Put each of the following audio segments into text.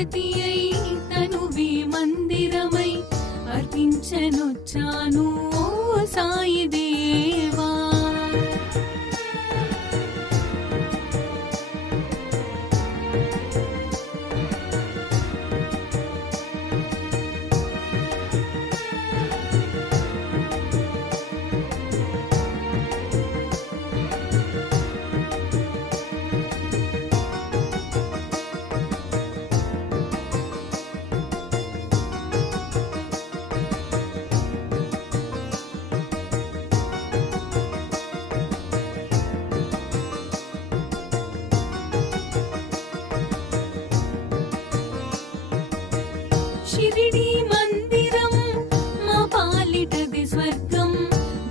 హారతి అయి తనువే మందిరమై అర్పించనొచ్చాను ఓ సాయి దేవా. షిరిడి మందిరం మా పాలిటది స్వర్గం,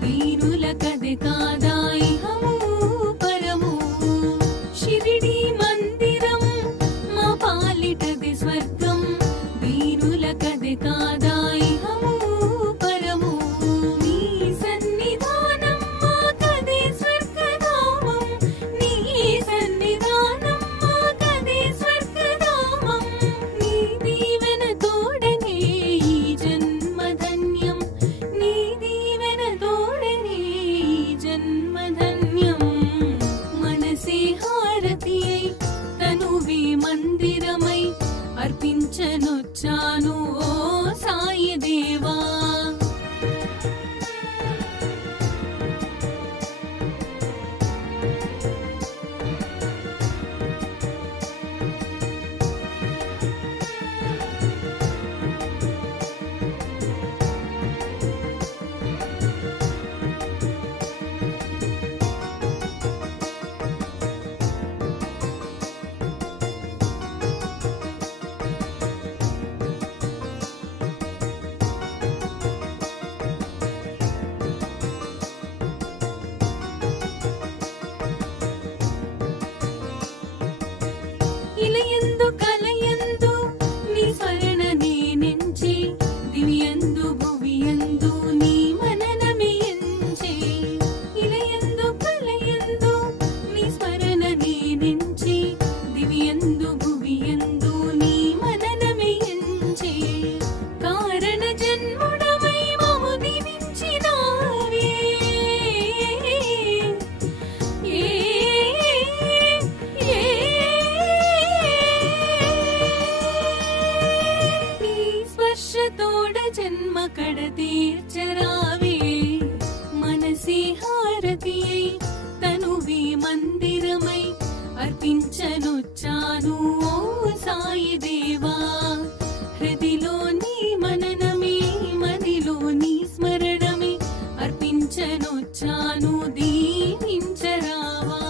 వీరులకది కాదా ఇహము పరము. షిరిడి మందిరం మా పాలిటది స్వర్గం, వీరులకది కాదా ఇహము పరము. నీ సన్నిధానం మాకదే స్వర్గధామం, నీ సన్నిధానం మాకదే స్వర్గధామం. నీ దీవెన తోడనే ఈ జన్మధన్యం, నీ దీవెన తోడనే ఈ జన్మధన్యం. మనసే హారతి అయి తనువే మందిరమై అర్పించనొచ్చాను ఓ సాయి దేవా. ఇలయందు కలయందు నీ స్మరణ నేనెంచి, దివ్యందు భువియందు నీ మననమే ఎంచి. ఇలయందు కలయందు నీ స్మరణ నేనెంచి, దివ్యందు భువియందు నీ మననమే ఎంచి. కారణ జన్ముడవై మము దీవించినావే, నీ స్పర్శతోడ జన్మ కడ తీర్చరావే. మనసే హారతి అయి తనువే మందిరమై అర్పించనొచ్చాను ఓ సాయి దేవా. హృదిలో నీ మననమే, మదిలో నీ స్మరణమే అర్పించనొచ్చాను, దీవించరావా.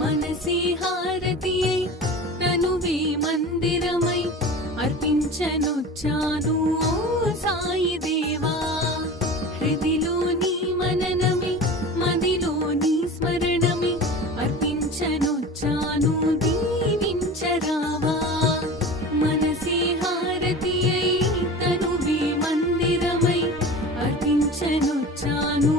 మనసే హారతి అయి తనువే మందిరమై అర్పించనొచ్చాను ఓ సాయి దేవా. హృదిలో నీ మననమే, మదిలో నీ స్మరణమే అర్పించనొచ్చాను, దీవించరావా. మనసే హారతి అయి తనువే మందిరమై అర్పించనొచ్చాను